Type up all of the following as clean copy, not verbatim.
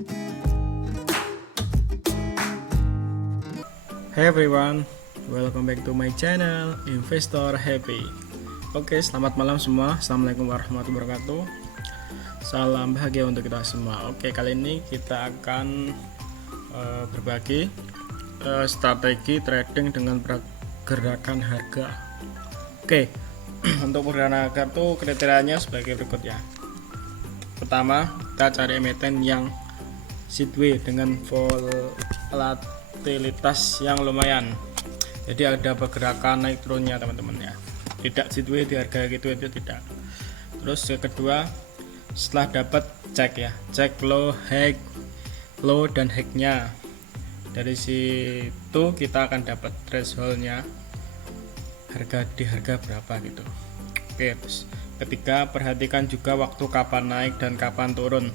Hey everyone, welcome back to my channel Investor Happy. Oke, selamat malam semua. Assalamualaikum warahmatullahi wabarakatuh. Salam bahagia untuk kita semua. Oke, kali ini kita akan berbagi strategi trading dengan pergerakan harga. Oke, untuk pergerakan harga tuh kriterianya sebagai berikut ya. Pertama, kita cari emiten yang sideways dengan volatilitas yang lumayan, jadi ada pergerakan naik turunnya teman-teman ya, tidak sideways di harga gitu itu tidak. Terus yang kedua, setelah dapat cek low, high, low dan high-nya, dari situ kita akan dapat thresholdnya harga berapa gitu. Oke, terus ketiga, perhatikan juga waktu kapan naik dan kapan turun.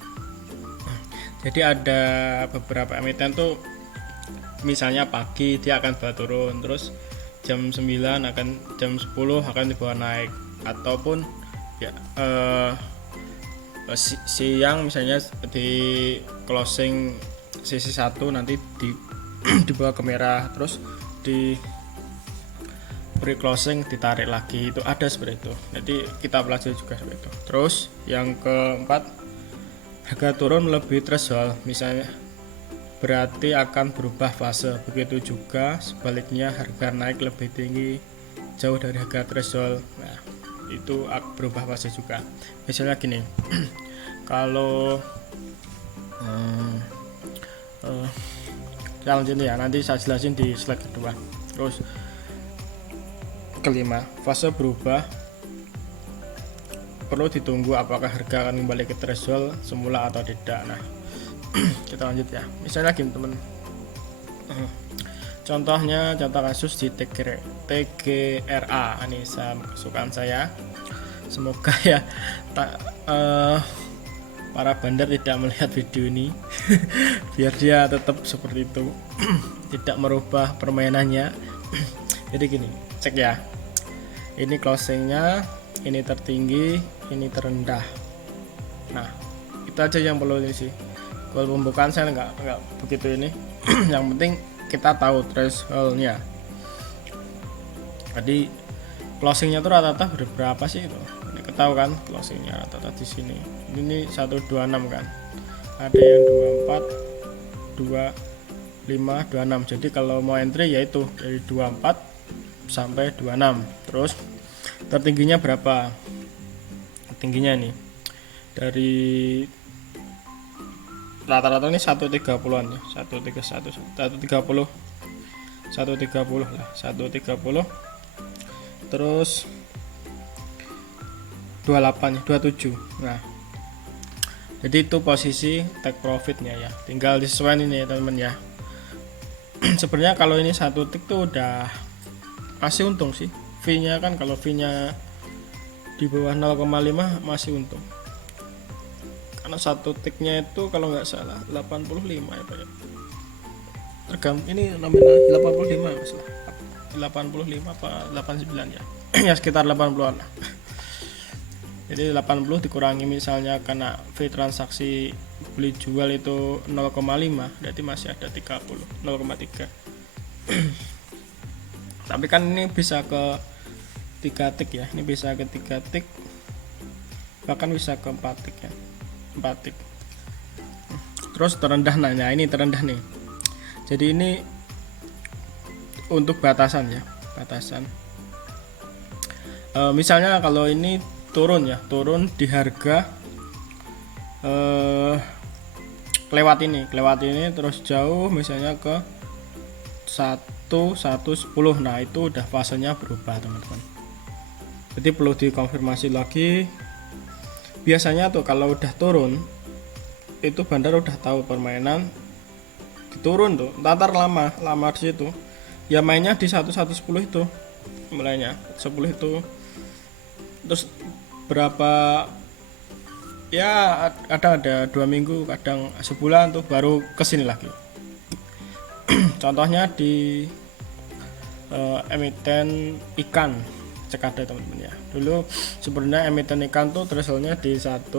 Jadi ada beberapa emiten tuh misalnya pagi dia akan bawa turun, terus jam 9 akan, jam 10 akan dibawa naik, ataupun ya siang misalnya di closing sesi 1 nanti dibawa ke merah, terus di pre-closing ditarik lagi, itu ada seperti itu. Jadi kita pelajari juga seperti itu. Terus yang keempat, harga turun melebihi threshold misalnya berarti akan berubah fase. Begitu juga sebaliknya, harga naik lebih tinggi jauh dari harga threshold, nah itu berubah fase juga. Misalnya gini, kalau selanjutnya ya, nanti saya jelasin di slide kedua. Terus kelima, fase berubah, perlu ditunggu apakah harga akan kembali ke threshold semula atau tidak. Nah, kita lanjut ya. Misalnya gini teman, contoh kasus di TGRA, ini kesukaan saya. Semoga ya para bandar tidak melihat video ini biar dia tetap seperti itu tidak merubah permainannya. Jadi gini, cek ya, ini closingnya, ini tertinggi, ini terendah. Nah, itu aja yang perlu ini sih. Kalau pembukaan saya nggak begitu ini. Yang penting kita tahu thresholdnya. Jadi closingnya tuh rata-rata berapa sih itu? Ini ketahuan closingnya rata-rata di sini. Ini 126 kan. Ada yang 24, 25, 26. Jadi kalau mau entry yaitu dari 24 sampai 26. Terus tertingginya berapa? Tingginya ini dari rata-rata ini 130-an ya, 130 lah, 130. Terus 28, 27. Nah, jadi itu posisi take profitnya ya, tinggal disesuaikan ini ya teman-teman ya. Sebenarnya kalau ini satu tick tuh udah masih untung sih. V-nya kan, kalau V-nya di bawah 0,5 masih untung, karena satu ticknya itu kalau nggak salah 85 ya Pak ya. Tergantung ini nominal 85 masalah, 85 apa 89 ya. Ya sekitar 80-an lah. Jadi 80 dikurangi misalnya karena fee transaksi beli jual itu 0,5, berarti masih ada 30, 0,3. Tapi kan ini bisa ke 3 tick ya, ini bisa ke 3 tick, bahkan bisa ke 4 tick ya, 4 tick. Terus terendah, nah ini terendah nih. Jadi ini untuk batasan ya, batasan. Misalnya kalau ini turun ya, turun di harga lewat ini terus jauh misalnya ke 110. Nah itu udah fasenya berubah teman-teman, jadi perlu dikonfirmasi lagi. Biasanya tuh kalau udah turun itu bandar udah tahu permainan diturun tuh, tatar lama di situ ya, mainnya di 110 itu, mulainya 10 itu, terus berapa ya, ada 2 minggu, kadang sebulan tuh baru kesini lagi. Contohnya di emiten ikan, cek ada teman-teman ya. Dulu sebenarnya emiten ikan tuh thresholdnya di 1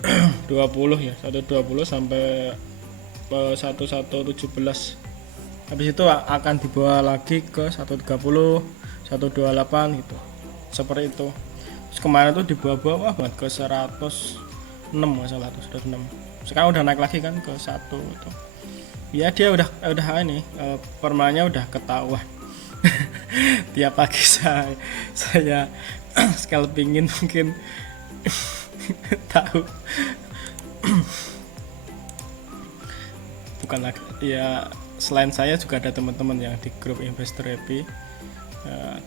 20 ya, 120 sampai 1117. Habis itu akan dibawa lagi ke 130, 128 gitu. Seperti itu. Terus kemarin tuh dibawa-bawa banget ke 106 nggak salah tuh, 106. Sekarang udah naik lagi kan ke 1 itu. Ya dia udah ini permanya udah ketahuan. Tiap pagi saya scalpingin mungkin tahu. Bukan lagi ya, selain saya juga ada teman-teman yang di grup investor happy,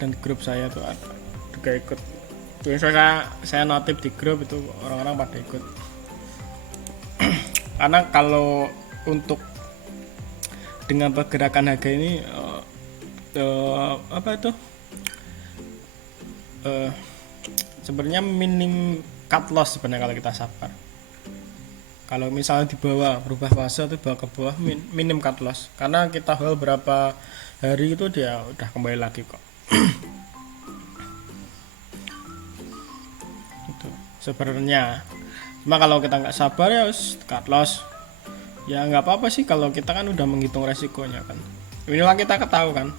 dan grup saya tuh ada juga ikut. Saya notif di grup itu orang-orang pada ikut. Karena kalau untuk dengan pergerakan harga ini apa itu sebenarnya minim cut loss sebenarnya kalau kita sabar. Kalau misalnya di bawah berubah fase itu bawa ke bawah minim cut loss, karena kita hold berapa hari itu dia udah kembali lagi kok. Itu sebenarnya. Cuma kalau kita nggak sabar ya cut loss. Ya nggak apa-apa sih kalau kita kan udah menghitung resikonya kan. Inilah kita ketahui kan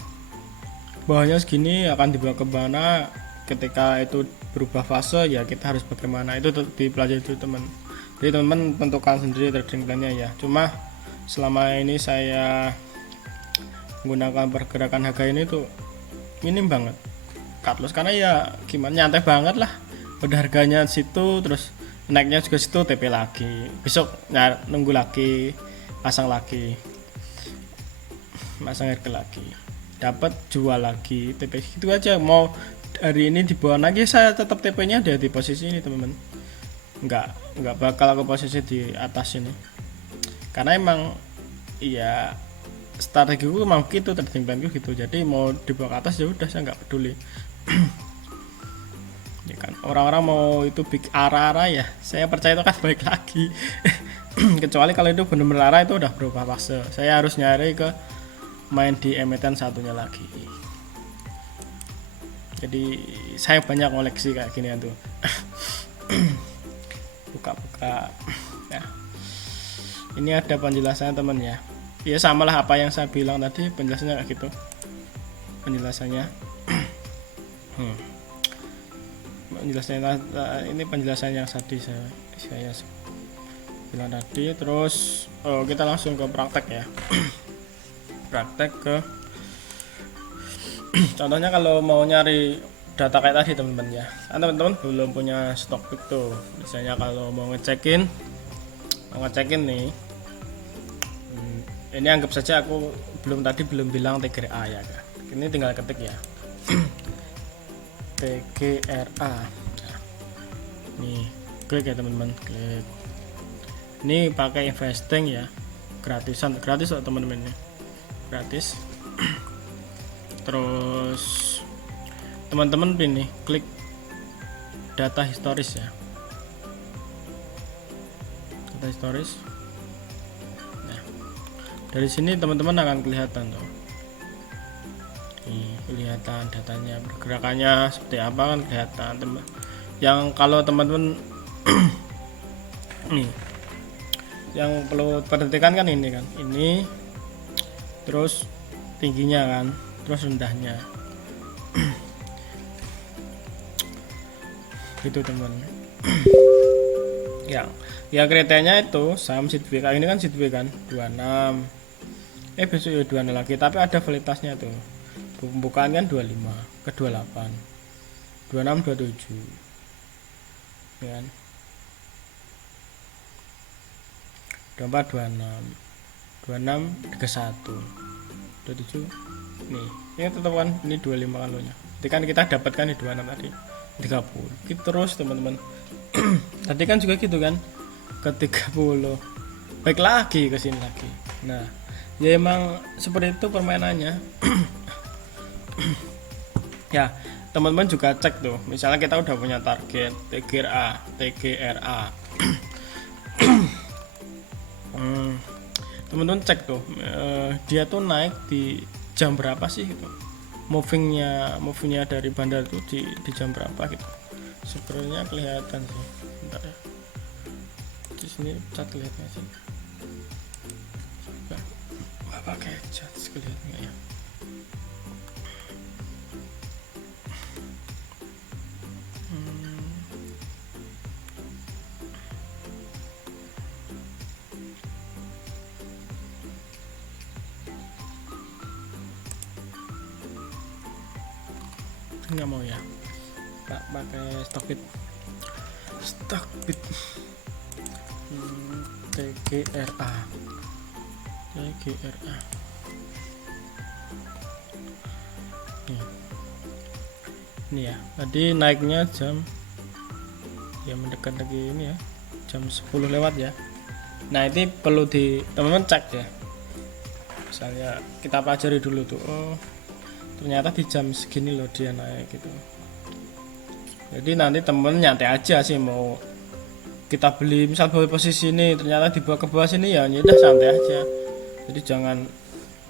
bawahnya segini akan dibawa ke mana, ketika itu berubah fase ya kita harus bagaimana, itu dipelajari dulu teman. Jadi teman-teman tentukan sendiri trading plan-nya ya. Cuma selama ini saya menggunakan pergerakan harga ini tuh minim banget cut loss, karena ya gimana, nyantai banget lah. Udah harganya situ terus naiknya juga situ, TP lagi, besok nunggu lagi, pasang lagi, pasang harga lagi, dapat jual lagi, TP gitu aja. Mau hari ini di bawah lagi saya tetap TP-nya ada di posisi ini teman-teman, nggak bakal ke posisi di atas ini, karena emang iya strategiku memang gitu, trading planku gitu. Jadi mau dibawa ke atas ya udah, saya nggak peduli. Ya kan, orang-orang mau itu big arah-arah ya, saya percaya itu kan baik lagi. Kecuali kalau itu benar-benar arah itu udah berubah fase, saya harus nyari ke main di emiten satunya lagi. Jadi saya banyak koleksi kayak gini tuh. Buka-buka ya. Ini ada penjelasannya teman ya. Ya samalah apa yang saya bilang tadi, penjelasannya kayak gitu. Penjelasannya. Penjelasannya ini penjelasan yang tadi saya bilang tadi. Terus kita langsung ke praktek ya. Praktek ke contohnya kalau mau nyari data kayak tadi teman-teman ya, kan teman-teman belum punya stok pick tuh. Misalnya kalau mau ngecekin nih, ini anggap saja aku belum bilang TGRA ya kan, ini tinggal ketik ya. TGRA nah, nih klik ya teman-teman, klik. Ini pakai investing ya, gratis kok teman-teman, ini gratis. Terus teman-teman ini klik data historis ya, data historis. Nah dari sini teman-teman akan kelihatan tuh, kelihatan datanya, pergerakannya seperti apa kan kelihatan teman. Yang kalau teman-teman nih yang perlu perhatikan kan ini kan, ini terus tingginya kan, terus rendahnya. Gitu teman. Ya kriterianya itu saham Sidway, ini kan Sidway kan 26, besok ya 26 lagi, tapi ada validitasnya tuh. Pembukaan kan 25 ke 28, 26, 27 ya kan, 24, 26, 31, 27 nih. Ini tetap kan ini 25 kan lo nya. Jadi kan kita dapatkan di 26 tadi 30 gitu terus teman-teman. Tadi kan juga gitu kan, ke 30 baik lagi ke sini lagi. Nah ya emang seperti itu permainannya. Ya teman-teman juga cek tuh, misalnya kita udah punya target TGRA teman-teman cek tuh, dia tuh naik di jam berapa sih gitu, movingnya dari bandar tuh di jam berapa gitu. Sebenarnya kelihatan sih, bentar ya. Di sini cat kelihatan sih. Nggak pakai cat, kelihatan nggak ya? Nggak mau ya, Pak, pakai Stockbit TGRA ini ya. Tadi naiknya jam ya mendekat lagi ini ya, jam 10 lewat ya. Nah ini perlu di teman-teman cek ya, misalnya kita pelajari dulu tuh, oh ternyata di jam segini loh dia naik gitu. Jadi nanti temen nyantai aja sih, mau kita beli misal beli posisi ini ternyata dibawa ke bawah sini ya udah santai aja. Jadi jangan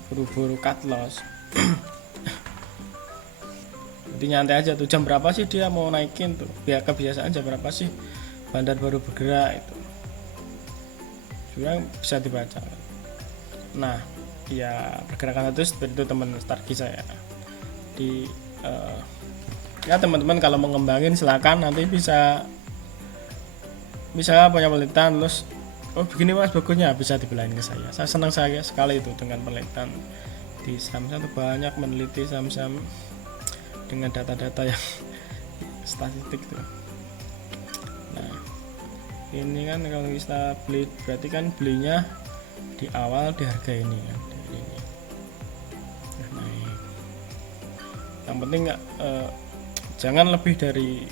buru-buru cut loss. Jadi nyantai aja tuh, jam berapa sih dia mau naikin tuh, biar kebiasaan jam berapa sih bandar baru bergerak itu sebenarnya bisa dibaca. Nah ya pergerakan itu seperti itu teman strategi saya di ya teman-teman kalau mau ngembangin silakan, nanti bisa misalnya punya penelitian terus oh begini mas bagusnya, bisa dibelain ke saya senang saya sekali itu dengan penelitian di saham-saham tuh, banyak meneliti saham-saham dengan data-data yang statistik tuh. Nah ini kan kalau kita beli berarti kan belinya di awal di harga ini kan, ini naik. Yang penting nggak jangan lebih dari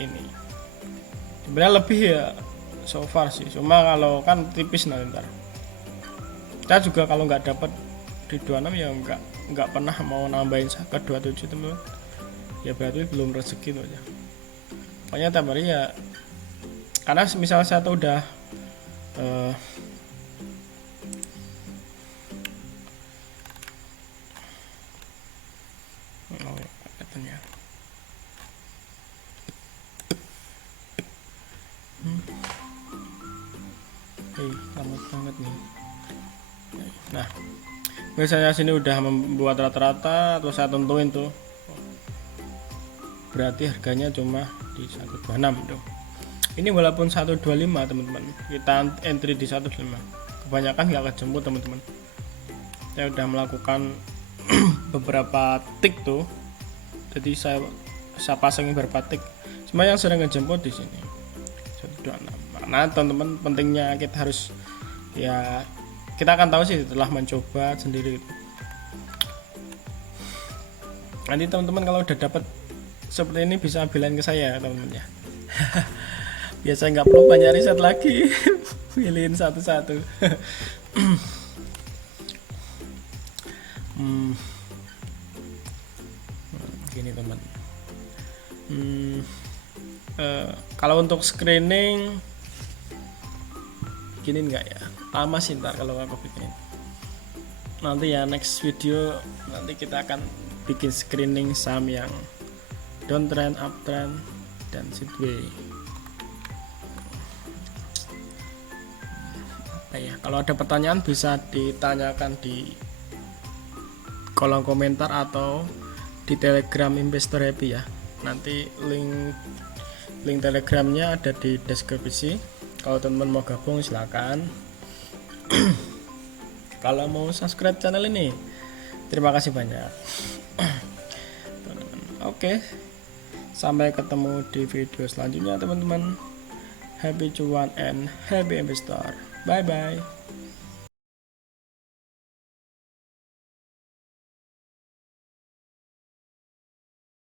ini, sebenarnya lebih ya so far sih, cuma kalau kan tipis nanti ntar kita juga kalau nggak dapat di 26 ya nggak pernah mau nambahin ke 27 teman, ya berarti belum rezeki tuh aja. Pokoknya tiap hari ya, karena misal saya tuh udah katanya lama banget nih. Nah misalnya sini udah membuat rata-rata terus saya tentuin tuh, berarti harganya cuma di 126 tuh. Ini walaupun 125 teman-teman, kita entry di 125 kebanyakan nggak kejemput teman-teman. Saya udah melakukan beberapa tik tuh, jadi saya pasangin beberapa tik, semua yang sering ngejemput di sini 126. Nah teman-teman pentingnya kita harus ya, kita akan tahu sih setelah mencoba sendiri gitu. Nanti teman-teman kalau udah dapat seperti ini bisa bilang ke saya teman-teman ya. Biasa nggak perlu banyak riset lagi. Pilihin satu-satu. Gini teman, kalau untuk screening bikinin nggak ya, lama sih ntar kalau aku bikinin. Nanti ya next video nanti kita akan bikin screening saham yang downtrend, uptrend, dan sideway. Apa ya, kalau ada pertanyaan bisa ditanyakan di kolom komentar atau di Telegram Investor Happy ya. Nanti link Telegramnya ada di deskripsi. Kalau teman-teman mau gabung silakan. Kalau mau subscribe channel ini, terima kasih banyak. Oke, sampai ketemu di video selanjutnya teman-teman. Happy cuan and happy investor. Bye bye.